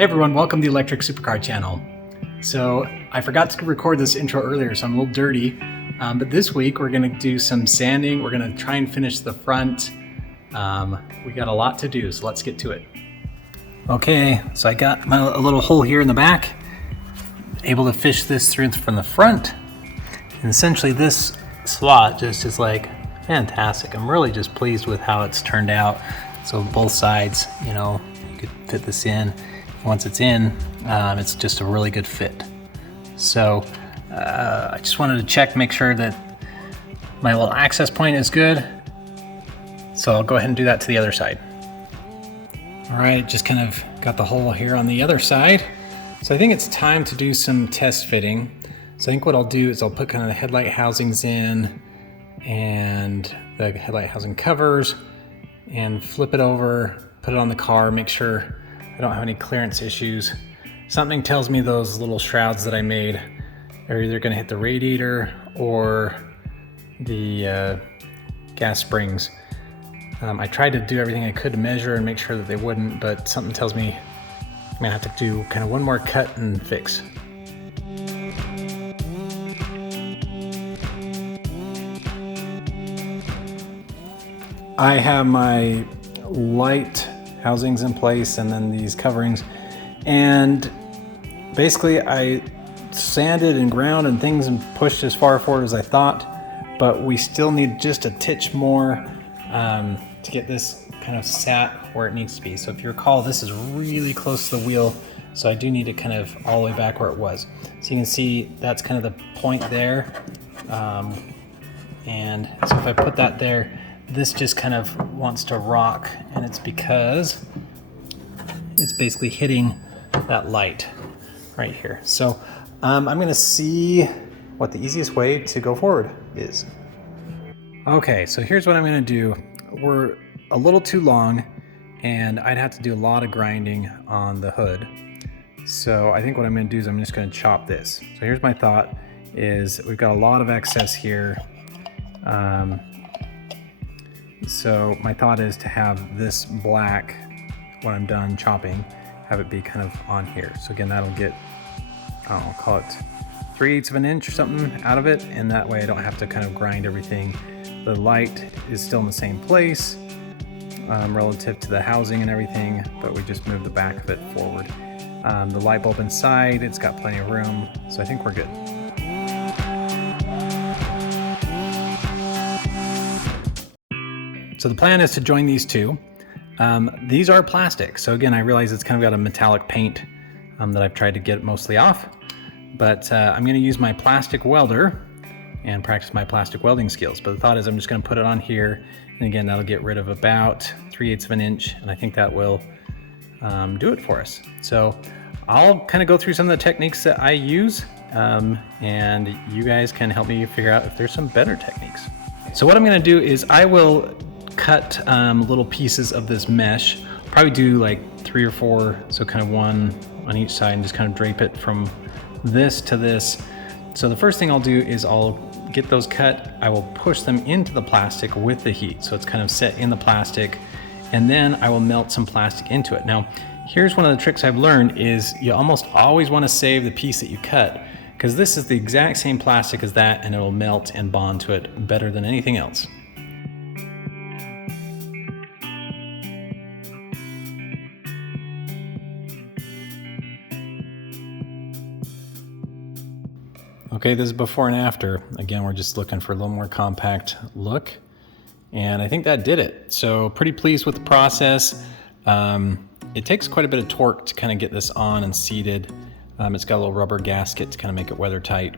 Hey everyone, welcome to the Electric Supercar channel. So I forgot to record this intro earlier, so I'm a little dirty. But this week we're gonna do some sanding. We're gonna try and finish the front. We got a lot to do, so let's get to it. Okay, so I got a little hole here in the back. Able to fish this through from the front. And essentially this slot just is like fantastic. I'm really just pleased with how it's turned out. So both sides, you know, you could fit this in. Once it's in, it's just a really good fit. So I just wanted to check, make sure that my little access point is good. So I'll go ahead and do that to the other side. All right, just kind of got the hole here on the other side. So I think it's time to do some test fitting. So I think what I'll do is I'll put kind of the headlight housings in and the headlight housing covers and flip it over, put it on the car, make sure I don't have any clearance issues. Something tells me those little shrouds that I made are either gonna hit the radiator or the gas springs. I tried to do everything I could to measure and make sure that they wouldn't, but something tells me I'm gonna have to do kind of one more cut and fix. I have my light housings in place and then these coverings, and basically I sanded and ground and things and pushed as far forward as I thought, but we still need just a titch more to get this kind of sat where it needs to be. So if you recall, this is really close to the wheel, so I do need it kind of all the way back where it was. So you can see that's kind of the point there, and so if I put that there, this just kind of wants to rock, and it's because it's basically hitting that light right here. So I'm gonna see what the easiest way to go forward is. Okay, so here's what I'm gonna do. We're a little too long, and I'd have to do a lot of grinding on the hood. So I think what I'm gonna do is I'm just gonna chop this. So here's my thought is we've got a lot of excess here. So my thought is to have this black, when I'm done chopping, have it be kind of on here. So again, that'll get, I don't know, call it 3/8 of an inch or something out of it. And that way I don't have to kind of grind everything. The light is still in the same place relative to the housing and everything, but we just move the back of it forward. The light bulb inside, it's got plenty of room. So I think we're good. So the plan is to join these two. These are plastic. So again, I realize it's kind of got a metallic paint that I've tried to get mostly off, but I'm gonna use my plastic welder and practice my plastic welding skills. But the thought is I'm just gonna put it on here. And again, that'll get rid of about 3/8 of an inch. And I think that will do it for us. So I'll kind of go through some of the techniques that I use, and you guys can help me figure out if there's some better techniques. So what I'm gonna do is I will cut little pieces of this mesh, probably do like 3 or 4, so kind of one on each side, and just kind of drape it from this to this. So the first thing I'll do is I'll get those cut, I will push them into the plastic with the heat, so it's kind of set in the plastic, and then I will melt some plastic into it. Now here's one of the tricks I've learned is you almost always want to save the piece that you cut, because this is the exact same plastic as that, and it will melt and bond to it better than anything else. Okay, this is before and after. Again, we're just looking for a little more compact look, and I think that did it. So pretty pleased with the process. It takes quite a bit of torque to kind of get this on and seated. It's got a little rubber gasket to kind of make it weather tight.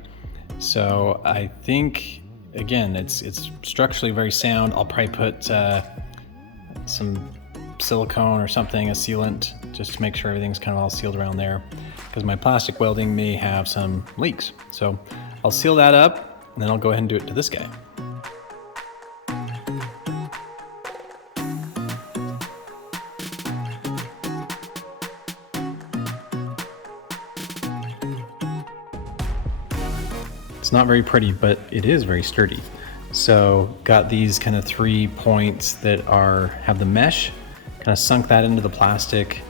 So I think, again, it's structurally very sound. I'll probably put some silicone or something, a sealant, just to make sure everything's kind of all sealed around there, because my plastic welding may have some leaks. So I'll seal that up, and then I'll go ahead and do it to this guy. It's not very pretty, but it is very sturdy. So got these kind of 3 points that have the mesh, kind of sunk that into the plastic,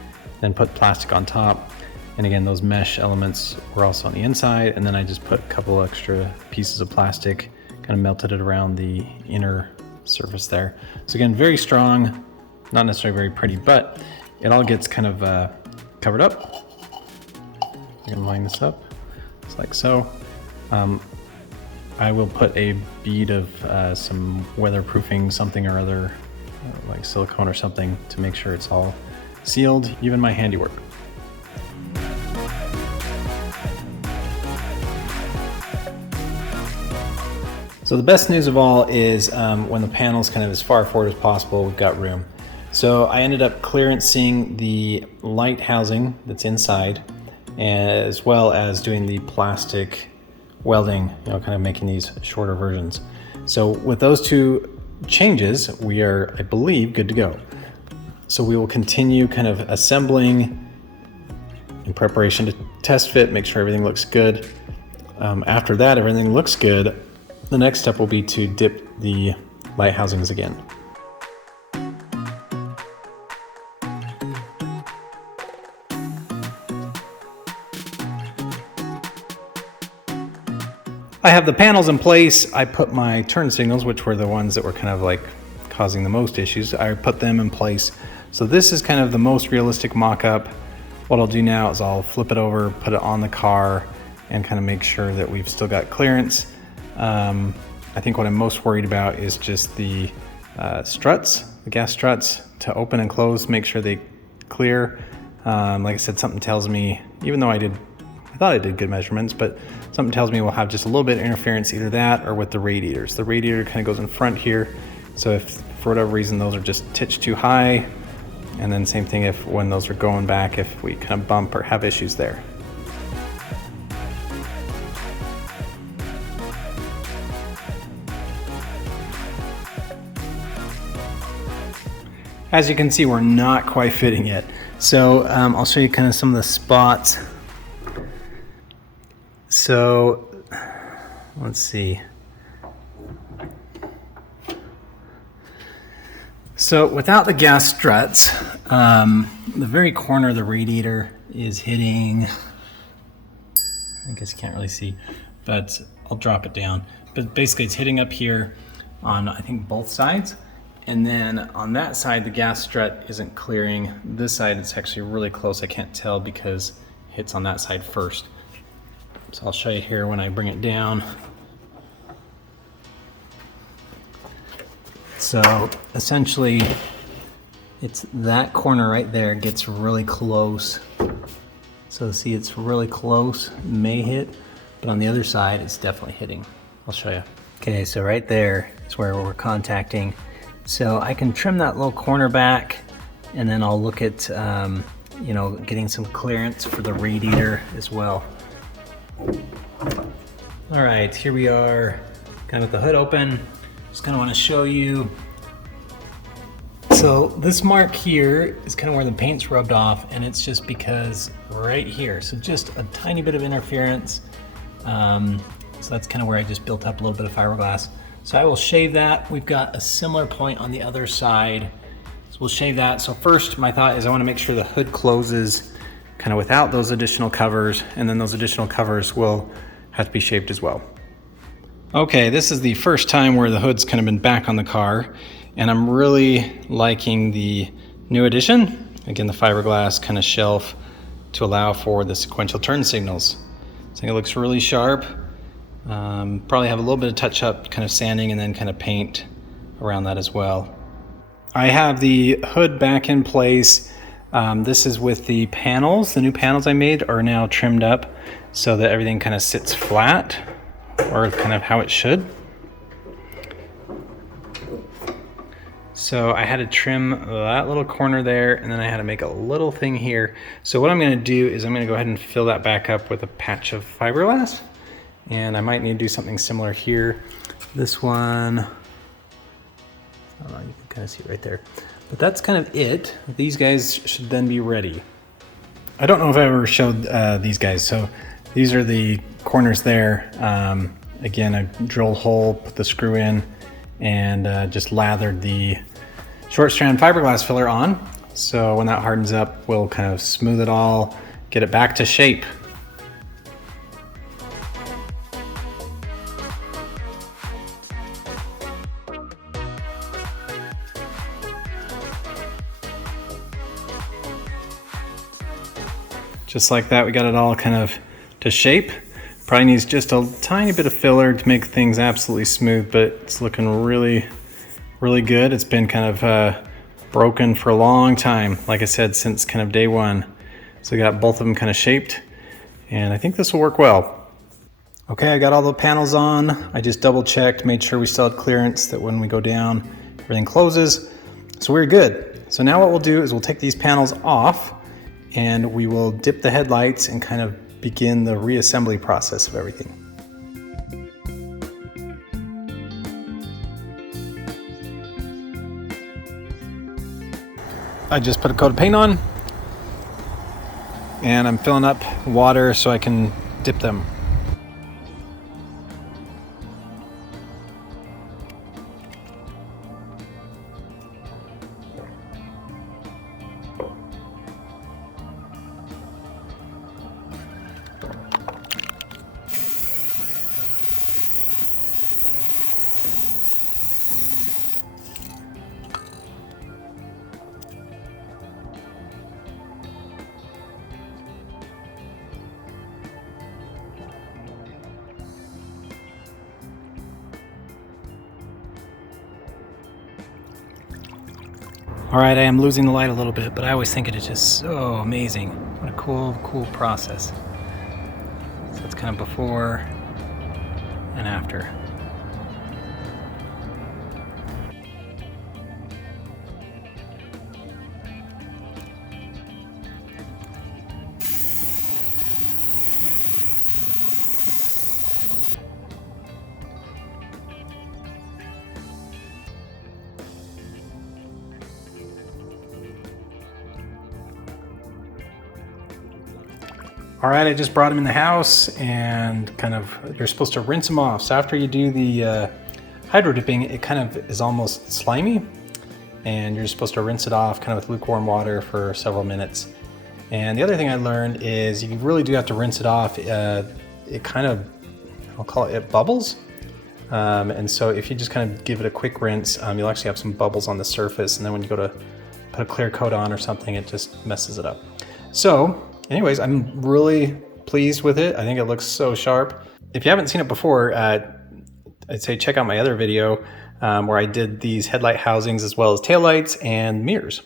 then put plastic on top. And again, those mesh elements were also on the inside, and then I just put a couple extra pieces of plastic, kind of melted it around the inner surface there. So again, very strong, not necessarily very pretty, but it all gets kind of covered up. I'm gonna line this up, just like so. I will put a bead of some weatherproofing something or other, like silicone or something, to make sure it's all sealed, even my handiwork. So the best news of all is when the panel's kind of as far forward as possible, we've got room. So I ended up clearancing the light housing that's inside, as well as doing the plastic welding, kind of making these shorter versions. So with those two changes, we are, I believe, good to go. So we will continue kind of assembling in preparation to test fit, make sure everything looks good. After that, everything looks good. The next step will be to dip the light housings again. I have the panels in place. I put my turn signals, which were the ones that were kind of like causing the most issues. I put them in place. So this is kind of the most realistic mock-up. What I'll do now is I'll flip it over, put it on the car, and kind of make sure that we've still got clearance. I think what I'm most worried about is just the struts, the gas struts, to open and close, make sure they clear. Like I said, something tells me, even though I thought I did good measurements, but something tells me we'll have just a little bit of interference, either that or with the radiators. The radiator kind of goes in front here, so if for whatever reason those are just titched too high, and then same thing if when those are going back, if we kind of bump or have issues there. As you can see, we're not quite fitting yet. So I'll show you kind of some of the spots. So let's see. So without the gas struts, the very corner of the radiator is hitting, I guess you can't really see, but I'll drop it down. But basically it's hitting up here on, I think, both sides. And then on that side, the gas strut isn't clearing. This side, it's actually really close. I can't tell because it hits on that side first. So I'll show you here when I bring it down. So essentially, it's that corner right there gets really close. So see, it's really close, may hit, but on the other side, it's definitely hitting. I'll show you. Okay, so right there is where we're contacting. So I can trim that little corner back, and then I'll look at, getting some clearance for the radiator as well. All right, here we are, kind of with the hood open. Just kind of want to show you. So this mark here is kind of where the paint's rubbed off, and it's just because right here. So just a tiny bit of interference. So that's kind of where I just built up a little bit of fiberglass. So I will shave that. We've got a similar point on the other side. So we'll shave that. So first, my thought is I want to make sure the hood closes kind of without those additional covers, and then those additional covers will have to be shaved as well. Okay, this is the first time where the hood's kind of been back on the car, and I'm really liking the new addition. Again, the fiberglass kind of shelf to allow for the sequential turn signals. I think it looks really sharp. Probably have a little bit of touch up, kind of sanding, and then kind of paint around that as well. I have the hood back in place. This is with the panels. The new panels I made are now trimmed up so that everything kind of sits flat, or kind of how it should. So I had to trim that little corner there, and then I had to make a little thing here. So what I'm going to do is I'm going to go ahead and fill that back up with a patch of fiberglass. And I might need to do something similar here. This one, I don't know, you can kind of see it right there. But that's kind of it. These guys should then be ready. I don't know if I ever showed these guys. So these are the corners there. Again, I drilled a hole, put the screw in, and just lathered the short strand fiberglass filler on. So when that hardens up, we'll kind of smooth it all, get it back to shape. Just like that, we got it all kind of to shape. Probably needs just a tiny bit of filler to make things absolutely smooth, but it's looking really, really good. It's been kind of broken for a long time, like I said, since kind of day one. So we got both of them kind of shaped, and I think this will work well. Okay, I got all the panels on. I just double checked, made sure we still had clearance, that when we go down, everything closes. So we're good. So now what we'll do is we'll take these panels off, and we will dip the headlights and kind of begin the reassembly process of everything. I just put a coat of paint on, and I'm filling up water so I can dip them. All right, I am losing the light a little bit, but I always think it is just so amazing. What a cool process. So it's kind of before and after. All right, I just brought them in the house, and kind of, you're supposed to rinse them off. So after you do the hydro dipping, it kind of is almost slimy, and you're supposed to rinse it off kind of with lukewarm water for several minutes. And the other thing I learned is you really do have to rinse it off. It kind of, I'll call it, it bubbles. And so if you just kind of give it a quick rinse, you'll actually have some bubbles on the surface, and then when you go to put a clear coat on or something, it just messes it up. So anyways, I'm really pleased with it. I think it looks so sharp. If you haven't seen it before, I'd say check out my other video where I did these headlight housings as well as taillights and mirrors.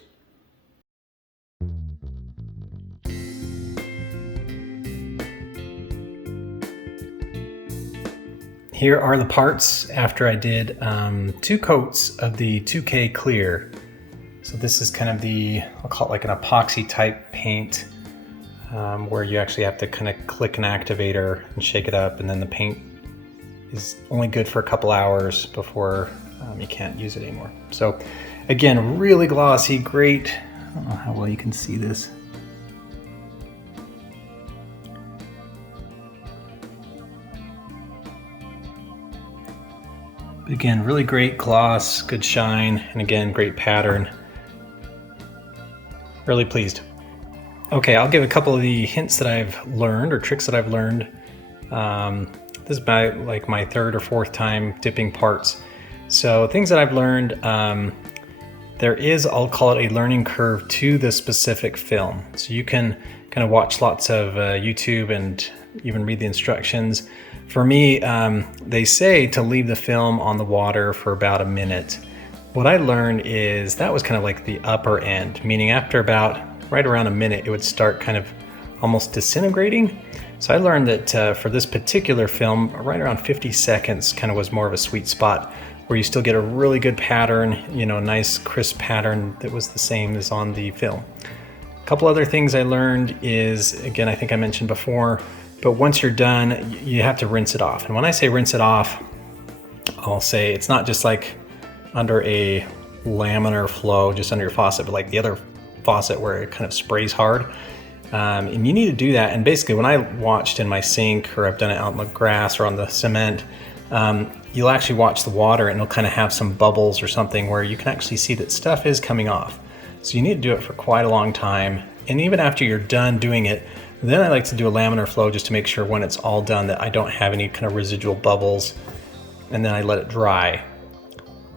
Here are the parts after I did 2 coats of the 2K clear. So this is kind of the, I'll call it like an epoxy type paint, where you actually have to kind of click an activator and shake it up, and then the paint is only good for a couple hours before you can't use it anymore. So again, really glossy, great. I don't know how well you can see this. But again, really great gloss, good shine, and again, great pattern. Really pleased. Okay, I'll give a couple of the hints that I've learned, or tricks that I've learned. This is about like my 3rd or 4th time dipping parts. So things that I've learned, there is, I'll call it a learning curve to the specific film. So you can kind of watch lots of YouTube and even read the instructions. For me, they say to leave the film on the water for about a minute. What I learned is that was kind of like the upper end, meaning after about right around a minute, it would start kind of almost disintegrating. So I learned that for this particular film, right around 50 seconds kind of was more of a sweet spot where you still get a really good pattern, you know, nice crisp pattern that was the same as on the film. A couple other things I learned is, again, I think I mentioned before, but once you're done, you have to rinse it off. And when I say rinse it off, I'll say it's not just like under a laminar flow, just under your faucet, but like the other faucet where it kind of sprays hard. And you need to do that. And basically when I watched in my sink, or I've done it out in the grass or on the cement, you'll actually watch the water and it'll kind of have some bubbles or something where you can actually see that stuff is coming off. So you need to do it for quite a long time. And even after you're done doing it, then I like to do a laminar flow just to make sure when it's all done that I don't have any kind of residual bubbles. And then I let it dry.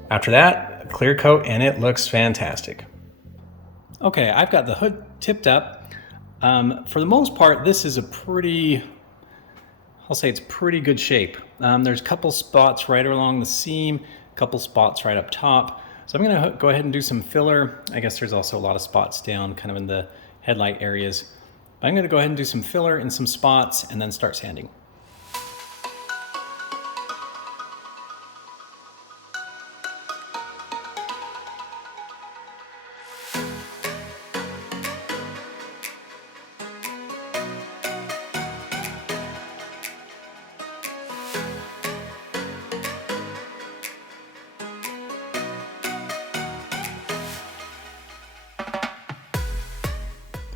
After that, a clear coat, and it looks fantastic. Okay, I've got the hood tipped up. For the most part, this is a I'll say it's pretty good shape. There's a couple spots right along the seam, a couple spots right up top. So I'm gonna go ahead and do some filler. I guess there's also a lot of spots down kind of in the headlight areas. But I'm gonna go ahead and do some filler in some spots and then start sanding.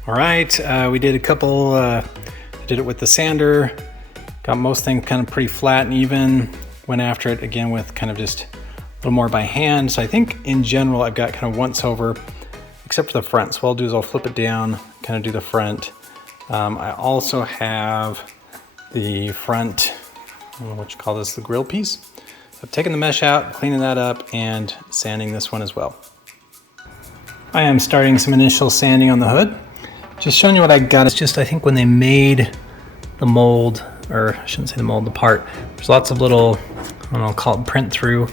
All right, we did a couple, did it with the sander, got most things kind of pretty flat and even, went after it again with kind of just a little more by hand. So I think in general, I've got kind of once over, except for the front. So what I'll do is I'll flip it down, kind of do the front. I also have the front, I don't know what you call this, the grill piece. So I've taken the mesh out, cleaning that up, and sanding this one as well. I am starting some initial sanding on the hood. Just showing you what I got. It's just, I think when they made the mold, or I shouldn't say the mold, the part, there's lots of little, I don't know, I'll call it print through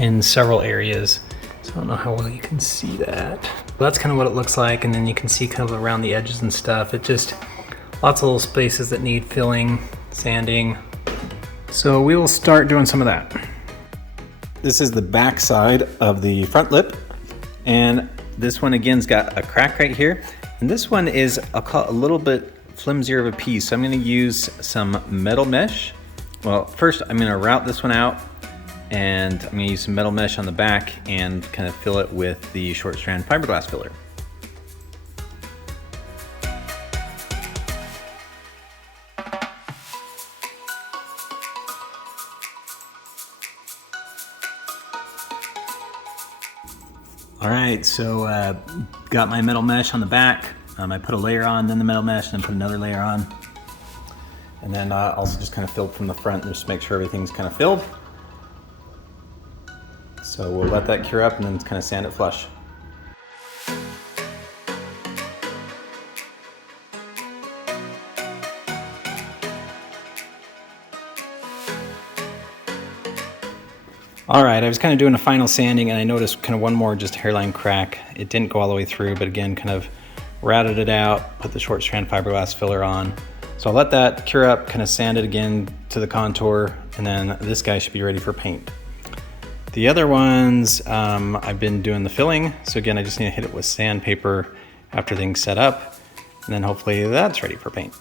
in several areas. So I don't know how well you can see that. But that's kind of what it looks like. And then you can see kind of around the edges and stuff. It just, lots of little spaces that need filling, sanding. So we will start doing some of that. This is the back side of the front lip. And this one again's got a crack right here. And this one is, I'll call it a little bit flimsier of a piece. So I'm gonna use some metal mesh. Well, first I'm gonna route this one out, and I'm gonna use some metal mesh on the back and kind of fill it with the short strand fiberglass filler. All right, so got my metal mesh on the back. I put a layer on, then the metal mesh, and then put another layer on. And then also just kind of filled from the front, just to make sure everything's kind of filled. So we'll let that cure up and then kind of sand it flush. All right, I was kind of doing a final sanding and I noticed kind of one more just hairline crack. It didn't go all the way through, but again, kind of routed it out, put the short strand fiberglass filler on. So I'll let that cure up, kind of sand it again to the contour, and then this guy should be ready for paint. The other ones, I've been doing the filling. So again, I just need to hit it with sandpaper after things set up, and then hopefully that's ready for paint.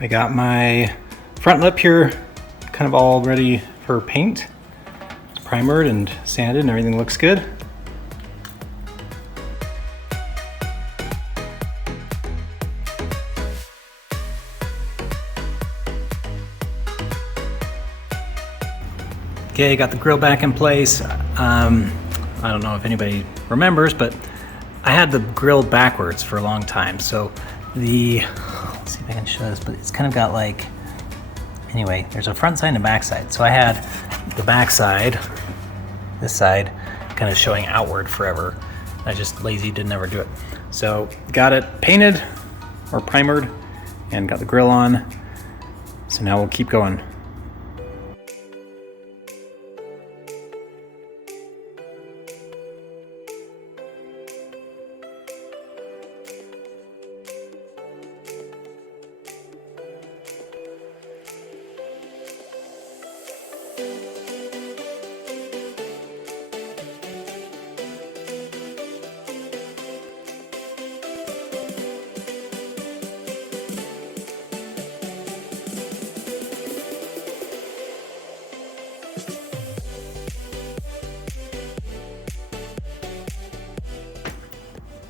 I got my front lip here kind of all ready for paint. It's primered and sanded and everything looks good. Okay, got the grill back in place. I don't know if anybody remembers, but I had the grill backwards for a long time. So let's see if I can show this, but it's kind of got like, anyway, there's a front side and a back side. So I had the back side, this side, kind of showing outward forever. I just lazy, didn't ever do it. So got it painted or primered and got the grill on. So now we'll keep going.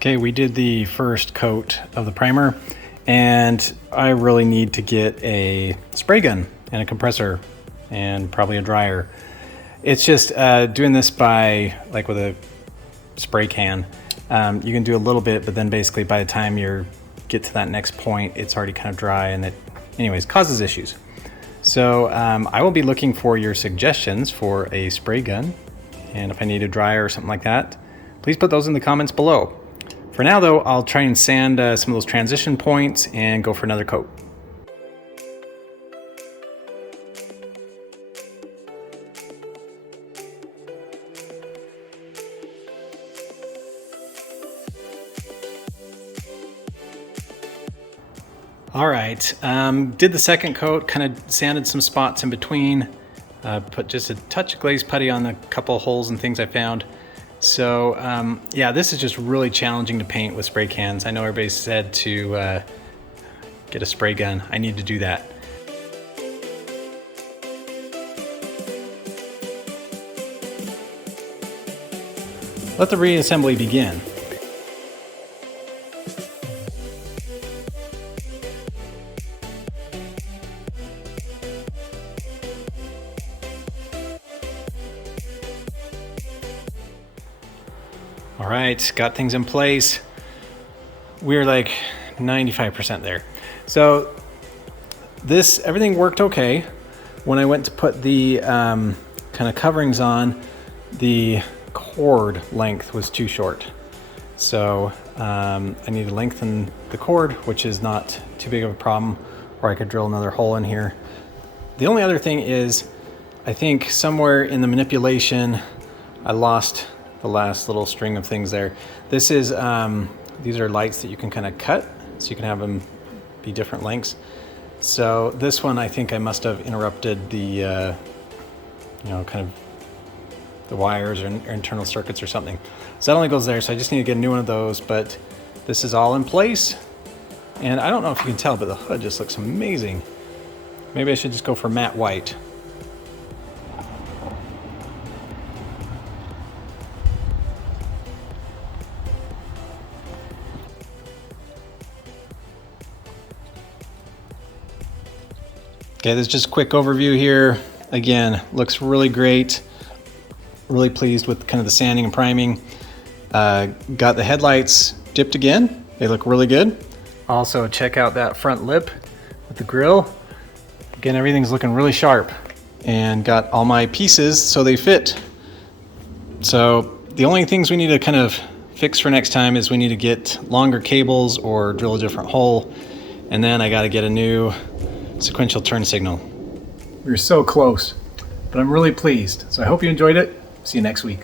Okay, we did the first coat of the primer, and I really need to get a spray gun and a compressor and probably a dryer. It's just doing this by, like with a spray can, you can do a little bit, but then basically by the time you get to that next point, it's already kind of dry, and it anyways causes issues. So I will be looking for your suggestions for a spray gun, and if I need a dryer or something like that, please put those in the comments below. For now though, I'll try and sand some of those transition points and go for another coat. All right, did the second coat, kind of sanded some spots in between, put just a touch of glazed putty on a couple of holes and things I found. So yeah, this is just really challenging to paint with spray cans. I know everybody said to get a spray gun. I need to do that. Let the reassembly begin. All right, got things in place. We're like 95% there. So everything worked okay. When I went to put the kind of coverings on, the cord length was too short. So I need to lengthen the cord, which is not too big of a problem, or I could drill another hole in here. The only other thing is, I think somewhere in the manipulation, I lost the last little string of things there. This is, these are lights that you can kind of cut, so you can have them be different lengths. So this one, I think I must have interrupted the, you know, kind of the wires or internal circuits or something. So that only goes there, so I just need to get a new one of those, but this is all in place. And I don't know if you can tell, but the hood just looks amazing. Maybe I should just go for matte white. Okay, this is just a quick overview here. Again, looks really great. Really pleased with kind of the sanding and priming. Got the headlights dipped again. They look really good. Also, check out that front lip with the grill. Again, everything's looking really sharp, and got all my pieces so they fit. So the only things we need to kind of fix for next time is we need to get longer cables or drill a different hole. And then I got to get a new sequential turn signal. We were so close, but I'm really pleased. So I hope you enjoyed it. See you next week.